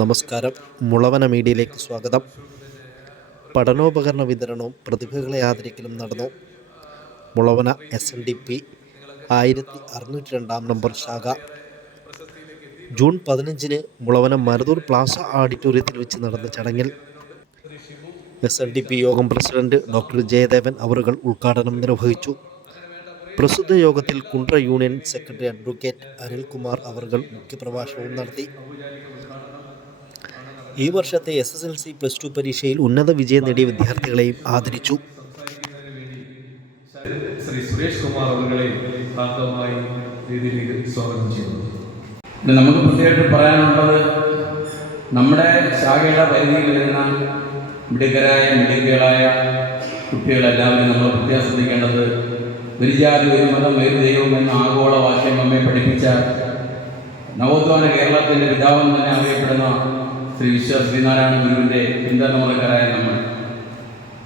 നമസ്കാരം. മുളവന മീഡിയയിലേക്ക് സ്വാഗതം. പഠനോപകരണ വിതരണവും പ്രതിഭകളെ ആദരിക്കലും നടന്നു. മുളവന SNDP 1602 നമ്പർ ശാഖ ജൂൺ 15 മുളവന മരുതൂർ പ്ലാസ ഓഡിറ്റോറിയത്തിൽ വെച്ച് നടന്ന ചടങ്ങിൽ SNDP യോഗം പ്രസിഡന്റ് ഡോക്ടർ ജയദേവൻ അവറുകൾ ഉദ്ഘാടനം നിർവഹിച്ചു. പ്രസ്തുത യോഗത്തിൽ Kundara union secretary advocate Anilkumar അവറുകൾ മുഖ്യപ്രഭാഷണവും നടത്തി. ഈ വർഷത്തെ SSLC +2 പരീക്ഷയിൽ ഉന്നത വിജയം നേടിയ വിദ്യാർത്ഥികളെയും ആദരിച്ചു. ശ്രീ സുരേഷ് കുമാർ അവരുടെ ഭാഗമായി രീതിയിലേക്ക് സ്വാഗതം ചെയ്യുന്നു. നമുക്ക് പ്രത്യേകിച്ച് പറയാനുള്ളത്, നമ്മുടെ ശാഖയുടെ പരിധിയിൽ വരുന്ന മിടുക്കരായ കുട്ടികളെല്ലാവരും നമ്മൾ പ്രത്യേകം ശ്രദ്ധിക്കേണ്ടത്, ഒരു ജാതി ഒരു മതം ഒരു ദൈവം എന്ന ആഗോള വാക്യം നമ്മെ പഠിപ്പിച്ച നവോത്ഥാന കേരളത്തിൻ്റെ പിതാവെന്ന് തന്നെ അറിയപ്പെടുന്ന ശ്രീ ശ്രീനാരായണ ഗുരുവിൻ്റെ പിന്തലമുറക്കാരായ നമ്മൾ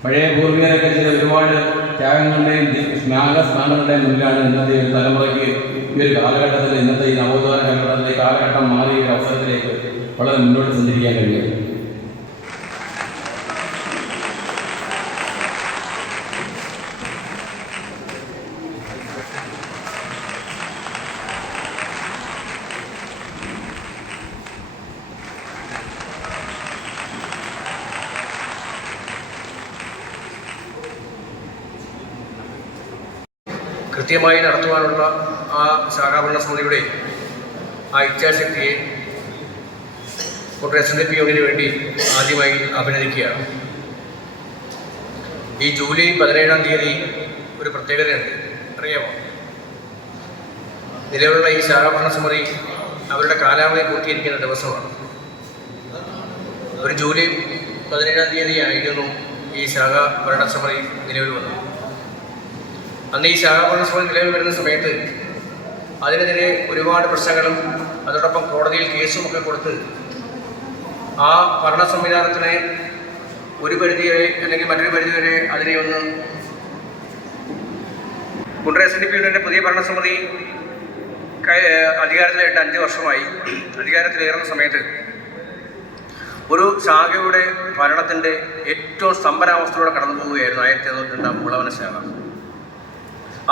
പഴയ പൂർവികരൊക്കെ ചെയ്ത ഒരുപാട് ത്യാഗങ്ങളുടെയും ത്യാഗസ്ഥാനങ്ങളുടെയും മുന്നിലാണ് ഇന്നത്തെ ഒരു തലമുറയ്ക്ക് ഈ ഒരു കാലഘട്ടത്തിൽ, ഇന്നത്തെ ഈ നവോത്ഥാന കാലഘട്ടത്തിലെ കാലഘട്ടം മാറിയ ഒരു അവസരത്തിലേക്ക് വളരെ മുന്നോട്ട് സഞ്ചരിക്കാൻ കഴിയും. കൃത്യമായി നടത്തുവാനുള്ള ആ ശാഖാഭരണ സമിതിയുടെ ആ ഇച്ഛാശക്തിയെ കോട്ടയം SNDP യൂണിയന് വേണ്ടി ആദ്യമായി അഭിനന്ദിക്കുകയാണ്. ഈ ജൂലൈ 17-ാം തീയതി ഒരു പ്രത്യേകതയുണ്ട്, അറിയാമോ? നിലവിലുള്ള ഈ ശാഖാഭരണ സമിതി അവരുടെ കാലാവധി പൂർത്തീകരിക്കുന്ന ദിവസമാണ്. ഒരു ജൂലൈ 17-ാം തീയതി ആയിരുന്നു ഈ ശാഖാ ഭരണസമിതി നിലവിൽ വന്നത്. അന്ന് ഈ ശാഖാഭരണ സമിതി നിലവിൽ വരുന്ന സമയത്ത് അതിനെതിരെ ഒരുപാട് പ്രശ്നങ്ങളും അതോടൊപ്പം കോടതിയിൽ കേസുമൊക്കെ കൊടുത്ത് ആ ഭരണ സംവിധാനത്തിനെ ഒരു പരിധിവരെ അല്ലെങ്കിൽ മറ്റൊരു പരിധിവരെ അതിനെ ഒന്ന് കുണ്ട്ര SNDP യൂണിയൻ്റെ പുതിയ ഭരണസമിതി അധികാരത്തിലായിട്ട് 5 വർഷമായി. അധികാരത്തിലേറുന്ന സമയത്ത് ഒരു ശാഖയുടെ ഭരണത്തിൻ്റെ ഏറ്റവും സ്തംഭനാവസ്ഥയിലൂടെ കടന്നു പോവുകയായിരുന്നു 1902 മുളവന ശാഖ.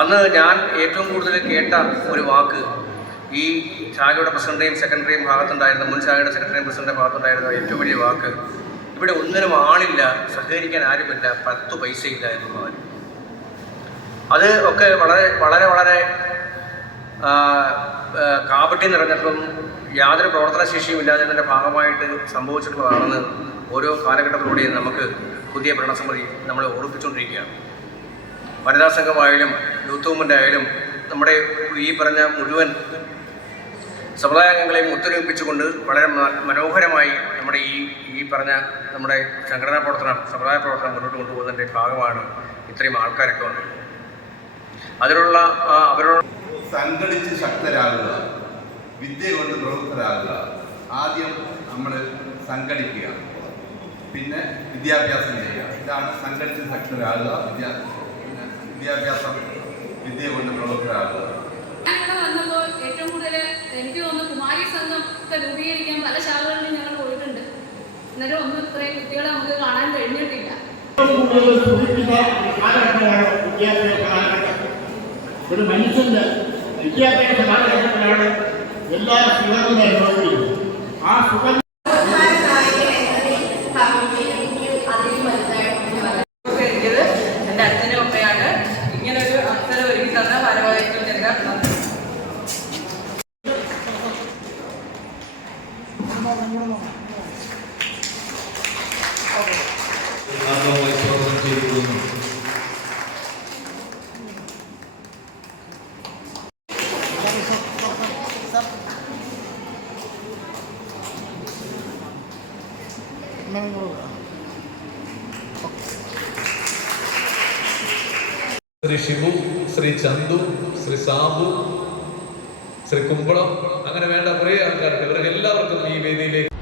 അന്ന് ഞാൻ ഏറ്റവും കൂടുതൽ കേട്ട ഒരു വാക്ക്, ഈ ശാഖയുടെ പ്രസിഡന്റേയും സെക്രട്ടറിയും ഭാഗത്തുണ്ടായിരുന്ന, മുൻ ശാഖയുടെ സെക്രട്ടറിയും പ്രസിഡന്റ് ഭാഗത്തുണ്ടായിരുന്ന ഏറ്റവും വലിയ വാക്ക്, ഇവിടെ ഒന്നിനും ആളില്ല, സഹകരിക്കാൻ ആരുമില്ല, 10 പൈസയില്ല എന്നുള്ളതാണ്. അത് ഒക്കെ വളരെ വളരെ വളരെ കാപട്യം നിറഞ്ഞിട്ടും യാതൊരു പ്രവർത്തനശേഷിയും ഇല്ലാത്തതിൻ്റെ ഭാഗമായിട്ട് സംഭവിച്ചിട്ടുള്ളതാണെന്ന് ഓരോ കാലഘട്ടത്തിലൂടെയും നമുക്ക് പുതിയ ഭരണസമിതി നമ്മളെ ഓർമ്മിപ്പിച്ചുകൊണ്ടിരിക്കുകയാണ്. വനിതാ സംഘമായാലും യൂത്ത് മൂവ്മെൻ്റ് ആയാലും നമ്മുടെ ഈ പറഞ്ഞ മുഴുവൻ സമുദായാംഗങ്ങളെയും ഒത്തൊരുമിപ്പിച്ചുകൊണ്ട് വളരെ മനോഹരമായി നമ്മുടെ ഈ പറഞ്ഞ നമ്മുടെ സംഘടനാ പ്രവർത്തനം, സമുദായ പ്രവർത്തനം മുന്നോട്ട് കൊണ്ടുപോകുന്നതിൻ്റെ ഭാഗമാണ് ഇത്രയും ആൾക്കാരൊക്കെ വന്നത്. അതിനുള്ള അവരോട് സംഘടിച്ച് ശക്തരാകുക, വിദ്യ കൊണ്ട് പ്രവൃത്തരാകുക. ആദ്യം നമ്മൾ സംഘടിക്കുക, പിന്നെ വിദ്യാഭ്യാസം ചെയ്യുക. ഇതാണ് സംഘടിച്ച് ശക്തരാകുക, വിദ്യാഭ്യാസം, വിദ്യ കൊണ്ട് പ്രവർത്തരാകുക. വന്നപ്പോൾ ഏറ്റവും കൂടുതൽ എനിക്ക് തോന്നുന്നു കുമാരി സംഘത്തെ രൂപീകരിക്കാൻ പല ശാഖകളിലും ഞങ്ങൾ പോയിട്ടുണ്ട്. എന്നാലും ഒന്നും ഇത്രയും കുട്ടികളെ നമുക്ക് കാണാൻ കഴിഞ്ഞിട്ടില്ല. ഒരു മനുഷ്യന്റെ വിദ്യാഭ്യാസ കാലഘട്ടത്തിലാണ് എല്ലാ സുഖങ്ങളും അനുഭവിക്കുന്നത്. ആ സുഖം എൻ്റെ അച്ഛനും അമ്മയാണ് ഇങ്ങനൊരു അവസരം ഒരുക്കി തന്ന ഭാരവാഹികൾക്ക് എല്ലാം നന്ദി. ശ്രീ ഷിബു, ശ്രീ ചന്തു, ശ്രീ സാബു, ശ്രീ കുമ്പളം, അങ്ങനെ വേണ്ട കുറേ ആൾക്കാരുണ്ട്. ഇവർക്ക് എല്ലാവർക്കും ഈ വേദിയിലേക്ക്